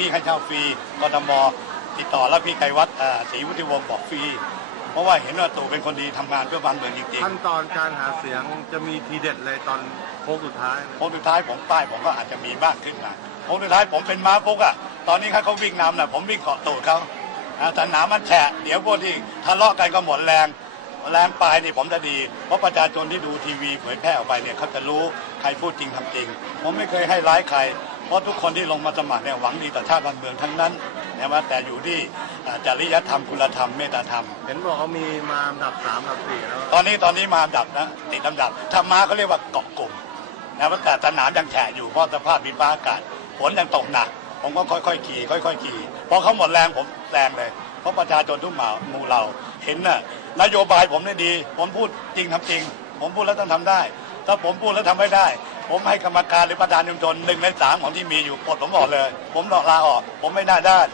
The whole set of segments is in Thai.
พี่ให้เช่าฟรีกทมติดต่อแล้วพี่ไกรวัฒน์อ่าศรีวุฒิวงศ์บอกฟรีเพราะว่าเห็นว่าตู่เป็นคนดีทำงานเพื่อบ้านเมืองจริงขั้นตอนการหาเสียงจะมีทีเด็ดเลยตอนโค้งสุดท้ายโค้งสุดท้ายผมป้ายผมก็อาจจะมีบ้างขึ้นมาโค้งสุดท้ายผมเป็นม้าปุ๊กอะตอนนี้เขาเขาวิ่งนำน่ะผมวิ่งเกาะตูดเขาอ่าสนามมันแฉะเดี๋ยวพวกที่ทะเลาะกันก็หมดแรงแรงปลายนี่ผมจะดี เพราะประชาชนที่ดูทีวีเผยแพร่ออกไปเนี่ยเขาจะรู้ใครพูดจริงทำจริง ผมไม่เคยให้ร้ายใคร เพราะทุกคนที่ลงมาสมัครเนี่ยหวังดีต่อชาติบ้านเมืองทั้งนั้นนะว่าแต่อยู่ที่อ่าจริยธรรมคุณธรรมเมตตาธรรม เห็นบอกเขามีมาอันดับสามอันดับสี่แล้วตอนนี้ตอนนี้มาอันดับนะติดอันดับถ้ามาเขาเรียกว่าเกาะกลุ่มนะเพราะแต่สนามยังแฉะอยู่เพราะสภาพดินฟ้าอากาศฝนยังตกหนักผมก็ค่อยๆขี่ค่อยๆขี่พอเขาหมดแรงผมแรงเลย เพราะประชาชนทุกหมู่หมู่เราเห็นน่ะนโยบายผมเนี่ยดี ผมพูดจริงทำจริง ผมพูดแล้วต้องทำได้ ถ้าผมพูดแล้วทำไม่ได้ ผมให้กรรมการหรือประธานชุมชนหนึ่งในสามของที่มีอยู่ปลดผมออกเลย ผมลาออก ผมไม่น้าด้าน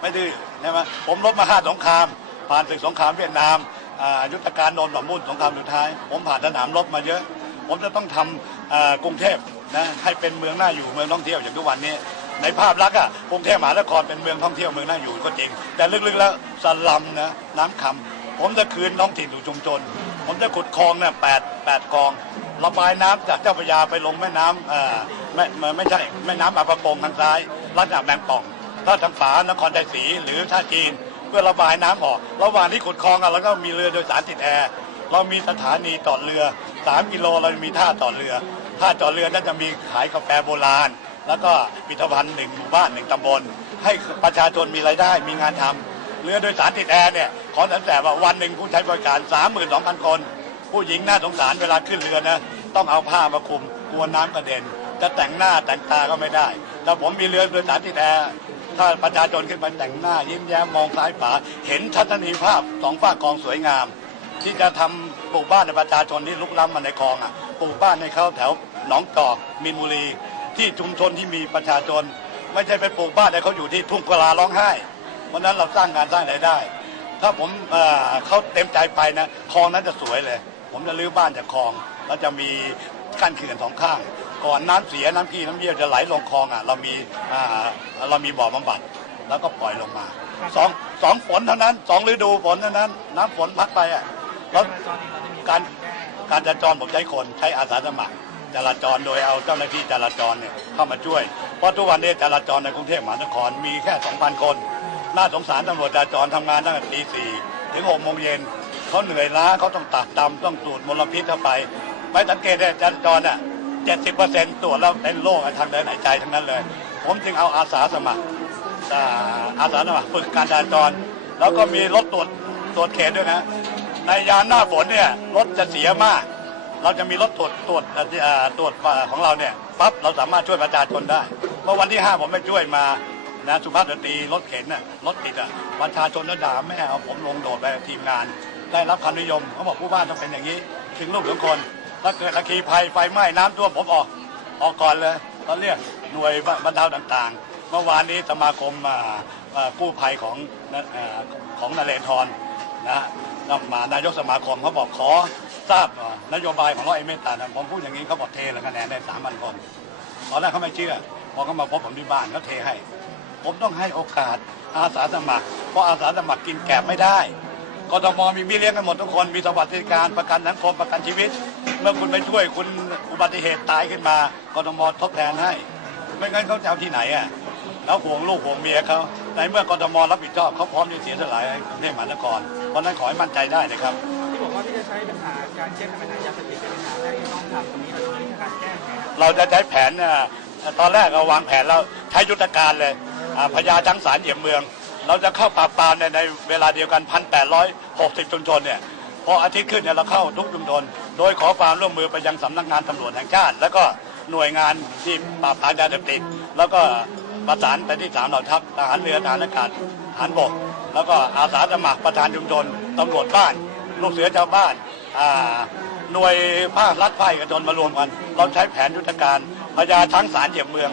ไม่ดื้อใช่ไหมผมลบมาห้าสงคราม ผ่านศึกสงครามเวียดนามอายุทธการโนนหนองมุ่นสงครามสุดท้าย ผมผ่านสนามรบมาเยอะ ผมจะต้องทำอ่ากรุงเทพนะให้เป็นเมืองน่าอยู่เมืองท่องเที่ยวอย่างทุกวันนี้ในภาพลักษณ์อะกรุงเทพมหานครเป็นเมืองท่องเที่ยวเมืองน่าอยู่ก็จริง แต่ลึกๆแล้วสลัมนะน้ำคำผมจะคืนท้องถิ่นสู่ชุมชน ผมจะขุดคลองเนี่ยแปดแปดคลอง ระบายน้ำจากเจ้าพระยาไปลงแม่น้ำเอ่อไม่ไม่ไม่ใช่แม่น้ำอาปะกงทางซ้ายลัดจากแมงป่องถ้าทางฝานครชัยศรีหรือท่าจีน เพื่อระบายน้ำออก ระหว่างที่ขุดคลองอะเราก็มีเรือโดยสารติดแอร์ เรามีสถานีต่อเรือ 3 กิโลเรามีท่าต่อเรือ ท่าต่อเรือนั่นจะมีขายกาแฟโบราณ แล้วก็พิพิธภัณฑ์หนึ่งหมู่บ้านหนึ่งตำบล ให้ประชาชนมีรายได้มีงานทำ เรือโดยสารติดแอร์เนี่ยขอสันแต่ว่าวันหนึ่งผู้ใช้บริการ 32,000 คน ผู้หญิงน่าสงสารเวลาขึ้นเรือนะต้องเอาผ้ามาคลุมกลัวน้ำกระเด็น จะแต่งหน้าแต่งตาก็ไม่ได้แต่ผมมีเรือโดยสารติดแอร์ถ้าประชาชนขึ้นไปแต่งหน้ายิ้มแย้มมองซ้ายขวาเห็นทัศนีภาพสองฝ้ากองสวยงาม ที่จะทำปลูกบ้านในประชาชนที่ลุกล้ำมาในคลองอะปลูกบ้านให้เขาแถวหนองจอกมินบุรี ที่ชุมชนที่มีประชาชน ไม่ใช่ไปปลูกบ้านให้เขาอยู่ที่ทุ่งกลาร้องไห้ ราะฉะนั้นเราสร้างงานสร้างรายได้ ถ้าผมเอ่อเขาเต็มใจไปนะคลองนั้นจะสวยเลย ผมจะรื้อบ้านจากคลองแล้วจะมีกั้นเขื่อนสองข้าง ก่อนน้ำเสียน้ำขี้น้ำเยี่ยวจะไหลลงคลองอะเรามีอ่าเรามีบ่อบำบัดแล้วก็ปล่อยลงมาสองสองฝนเท่านั้นสองฤดูฝนเท่านั้น น้ำฝนพัดไปอะแล้วการการจราจรผมใช้คนใช้อาสาสมัครจราจรโดยเอาเจ้าหน้าที่จราจรเนี่ยเข้ามาช่วย เพราะทุกวันนี้จราจรในกรุงเทพมหานครมีแค่ 2,000 คน น่าสงสารตำรวจจราจรทำงานตั้งแต่ตีสี่ถึงหกโมงเย็นเขาเหนื่อยล้าเขาต้องตักตำต้องสูดมลพิษเข้าไป ไม่สังเกตเลยจราจรน่ะเจ็ดสิบเปอร์เซ็นต์ตรวจแล้วเป็นโรคทางเดินหายใจทั้งนั้นเลย ผมจึงเอาอาสาสมัครอาสาสมัครฝึกการจราจร แล้วก็มีรถตรวจตรวจเขตด้วยนะ ในยามหน้าฝนเนี่ยรถจะเสียมาก เราจะมีรถตรวจตรวจตรวจของเราเนี่ยปั๊บเราสามารถช่วยประชาชนได้ เมื่อวันที่ 5 ผมไปช่วยมา นะสุภาพสตรีรถเข็นน่ะรถติดอะประชาชนก็ด่าแม่เอาผมลงโดดไปทีมงาน ได้รับความนิยมเขาบอกผู้ว่าต้องเป็นอย่างนี้ ถึงลูกถึงคน ถ้าเกิดอัคคีภัยไฟไหม้น้ำท่วมผมออก ออกก่อนเลยตอนเรียกหน่วยบรรเทาต่างๆ เมื่อวานนี้สมาคมอ่าอ่ากู้ภัยของอ่าของนเรศทรนะนำมานายกสมาคมเขาบอกขอทราบอ่อนโยบายของร้อยเอ็มเมตตานะผมพูดอย่างนี้เขาบอกเทเลยคะแนนได้สามพันคนตอนแรกเขาไม่เชื่อพอเขามาพบผมที่บ้านเขาเทให้ ผมต้องให้โอกาสอาสาสมัคร เพราะอาสาสมัครกินแกลบไม่ได้กทมมีเบี้เลี้ยงกันหมดทุกคนมีสวัสดิการประกันสังคมประกันชีวิต เมื่อคุณไปช่วยคุณอุบัติเหตุตายขึ้นมากทมทดแทนให้ ไม่งั้นเขาจะเอาที่ไหนอะแล้วห่วงลูกห่วงเมียเขาในเมื่อกทมรับผิดชอบเขาพร้อมจะเสียสละให้กรุงเทพมหานครเพราะนั้นขอให้มั่นใจได้นะครับที่บอกว่าที่จะใช้ปัญหาการแก้ปัญหายาเสพติดเป็นปัญหาแรกที่ต้องทำตรงนี้เราจะมีวิธีการแก้เราจะใช้แผนเนี่ยตอนแรกเราวางแผนแล้วใช้ยุทธการเลย อ่าพญาจังสารเหยี่ยมเมือง เราจะเข้าปราบปรามในในเวลาเดียวกัน 1,860 ชุมชนเนี่ยพออาทิตย์ขึ้นเนี่ยเราเข้าทุกชุมชน โดยขอความร่วมมือไปยังสำนักงานตำรวจแห่งชาติ แล้วก็หน่วยงานที่ปราบปรามยาเสพติดแล้วก็ประสานไปที่สามเหล่าทัพทหารเรือทหารอากาศทหารบก แล้วก็อาสาสมัครประธานชุมชนตำรวจบ้าน ลูกเสือชาวบ้านอ่าหน่วยภาครัฐภาคเอกชนมารวมกัน เราใช้แผนยุทธการพญาช้างสารเหยียบเมือง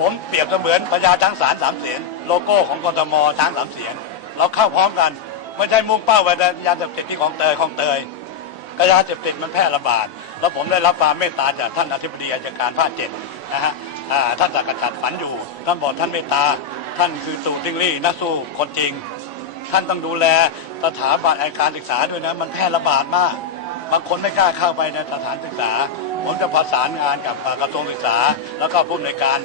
ผมเปรียบเสมือนพญาช้างสารสามเสียนโลโก้ของกทมช้างสามเสียน เราเข้าพร้อมกัน ไม่ใช่มุ่งเป้าไปแต่ยาเสพติดที่ของเตยของเตยกยาเสพติดมันแพร่ระบาด แล้วผมได้รับความเมตตาจากท่านอธิบดีอัยการภาคเจ็ดนะฮะท่านสักดิ์จัดฝันอยู่ ท่านบอกท่านเมตตา ท่านคือตู่ติงลี่นักสู้คนจริง ท่านต้องดูแลสถาบันการศึกษาด้วยนะ มันแพร่ระบาดมาก บางคนไม่กล้าเข้าไปในสถานศึกษา ผมจะประสานงานกับกระทรวงศึกษา แล้วก็ผู้อำนวยการ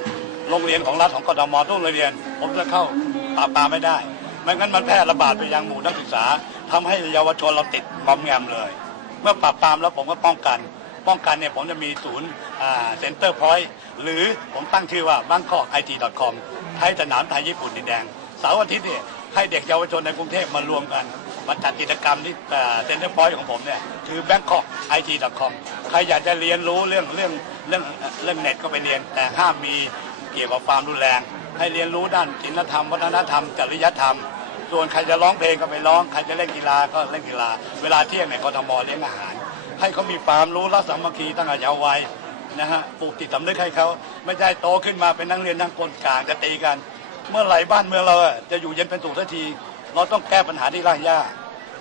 โรงเรียนของรัฐของกทมทุกโรงเรียน ผมจะเข้าปราบปรามไม่ได้ไม่งั้นมันแพร่ระบาดไปยังหมู่นักศึกษาทำให้เยาวชนเราติดบอมแงมเลย เมื่อปราบปรามแล้วผมก็ป้องกัน ป้องกันเนี่ยผมจะมีศูนย์เซ็นเตอร์พอยต์หรือผมตั้งชื่อว่า bangkok it com ไทยสนามไทยญี่ปุ่นดินแดงเสาร์อาทิตย์เนี่ยให้เด็กเยาวชนในกรุงเทพมารวมกันมาจัดกิจกรรมที่เซ็นเตอร์พอยต์ของผมเนี่ยคือ bangkok it com ใครอยากจะเรียนรู้เรื่องเรื่องเรื่องเรื่องเน็ตก็ไปเรียน แต่ห้ามมี เกี่ยวกับความรุนแรง ให้เรียนรู้ด้านศีลธรรม วัฒนธรรมจริยธรรม ส่วนใครจะร้องเพลงก็ไปร้องใครจะเล่นกีฬาก็เล่นกีฬา เวลาเที่ยงในยกทมเลี้ยงอาหาร ให้เขามีความรู้รักสามัคคีตั้งแต่เยาว์วัยนะฮะปลูกจิตสำนึกให้เขาไม่ใช่โตขึ้นมาเป็นนักเรียนนั่งกลกลางจะตีกัน เมื่อไหร่บ้านเมืองเราจะอยู่เย็นเป็นสุขสักที เราต้องแก้ปัญหาที่รากหญ้า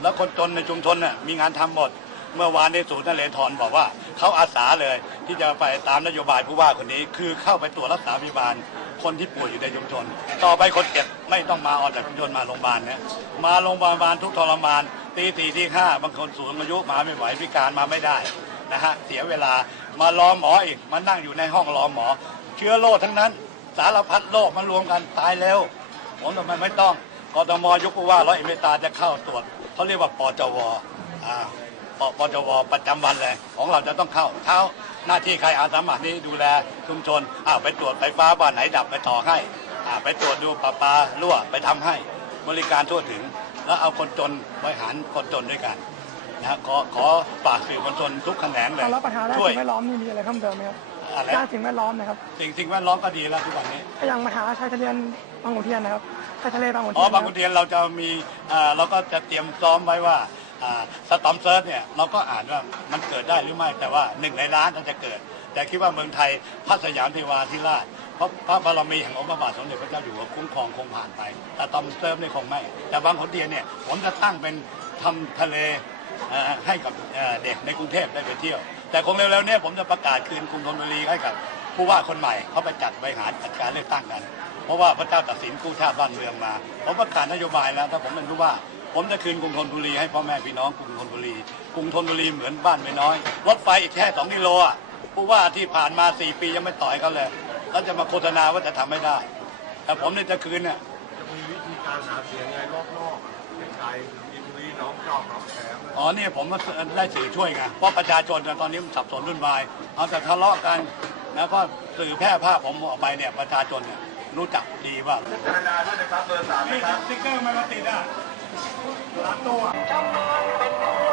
แล้วคนจนในชุมชนน่ะมีงานทำหมด เมื่อวานในศูนย์นเรนทรบอกว่าเขาอาสาเลยที่จะไปตามนโยบายผู้ว่าคนนี้ คือเข้าไปตรวจรักษาพยาบาลคนที่ป่วยอยู่ในชุมชน ต่อไปคนเจ็บไม่ต้องมาออกจากชุมชนมาโรงพยาบาลนะมาโรงพยาบาลทุกทรมานตีสี่ที่ห้าบางคนสูงอายุมาไม่ไหวพิการมาไม่ได้นะฮะเสียเวลามารอหมออีกมานั่งอยู่ในห้องรอหมอ เชื้อโรคทั้งนั้น สารพัดโรคมารวมกันตายแล้วผมทำไมไม่ต้องกทมยกผู้ว่าร้อยเอกเมตตาจะเข้าตรวจเขาเรียกว่าปจวอ่า ปปจวประจำวันเลย ของเราจะต้องเข้าเช้าหน้าที่ใครอาสาสมัครนี้ดูแลชุมชนอ่าไปตรวจไฟฟ้าบ้านไหนดับไปต่อให้อ่าไปตรวจดูปลาปลารั่วไปทำให้บริการทั่วถึง แล้วเอาคนจนบริหารคนจนด้วยกันนะฮะขอขอฝากสื่อมวลชนทุกแขนงเลยแล้วปัญหาด้านช่วยสิ่งแวดล้อมนี่มีอะไรเพิ่มเติมไหมครับอะไรด้านสิ่งแวดล้อมนะครับสิ่งสิ่งแวดล้อมก็ดีแล้วทุกวันนี้ก็อย่างมหาชัยทะเลนบางขุนเทียนนะครับชัยทะเลบางขุนอ๋เทีอยนบางขุนเทียนเราจะมีอ่าเราก็จะเตรียมซ้อมไว้ว่า สตอมเซิร์ชเนี่ยเราก็อ่านว่ามันเกิดได้หรือไม่แต่ว่าหนึ่งในล้านมันจะเกิด แต่คิดว่าเมืองไทยพัสยามเทวาธิราชเพราะพระบารมีแห่งองค์พระบาทสมเด็จพระเจ้าอยู่หัวคุ้มครองคงผ่านไป แต่ตอมเซิร์ฟเนี่ยคงไม่ แต่บางขุนเทียเนี่ยผมจะตั้งเป็นทำทะเลอ่อให้กับเด็กในกรุงเทพได้ไปเที่ยว แต่คงเร็วๆเนี้ผมจะประกาศคืนกรุงธนบุรีให้กับผู้ว่าคนใหม่เขาไปจัดบริหารจัดการเลือกตั้งกัน เพราะว่าพระเจ้าตัดสินกู้ชาติบ้านเมืองมาผมประกาศนโยบายแล้วถ้าผมเป็นผู้ว่า ผมจะคืนกรุงธนบุรีให้พ่อแม่พี่น้องกรุงธนบุรี กรุงธนบุรีเหมือนบ้านไม่น้อย รถไฟอีกแค่สองกิโลอะผู้ว่าที่ผ่านมาสี่ปียังไม่ต่อยเขาเลยแล้วจะมาโฆษณาว่าจะทำไม่ได้ แต่ผมเนี่ยจะคืนเนี่ยจะมีวิธีการหาเสียงไงรอบนอกเป็นไทยอินบุรีหน้องจอกหน้องแขมอะไรอ๋อเนี่ยผมได้สื่อช่วยไงเพราะประชาชนตอนนี้มันสับสนรุ่นวาย เอาแต่ทะเลาะกันแล้วก็สื่อแพร่ภาพผมออกไปเนี่ยประชาชนเนี่ยรู้จักดีว่าพิจารณาด้วยนะครับเบอร์สามนะครับสติ๊กเกอร์มันมาติดอะ ตัวจำนวนเป็นผู้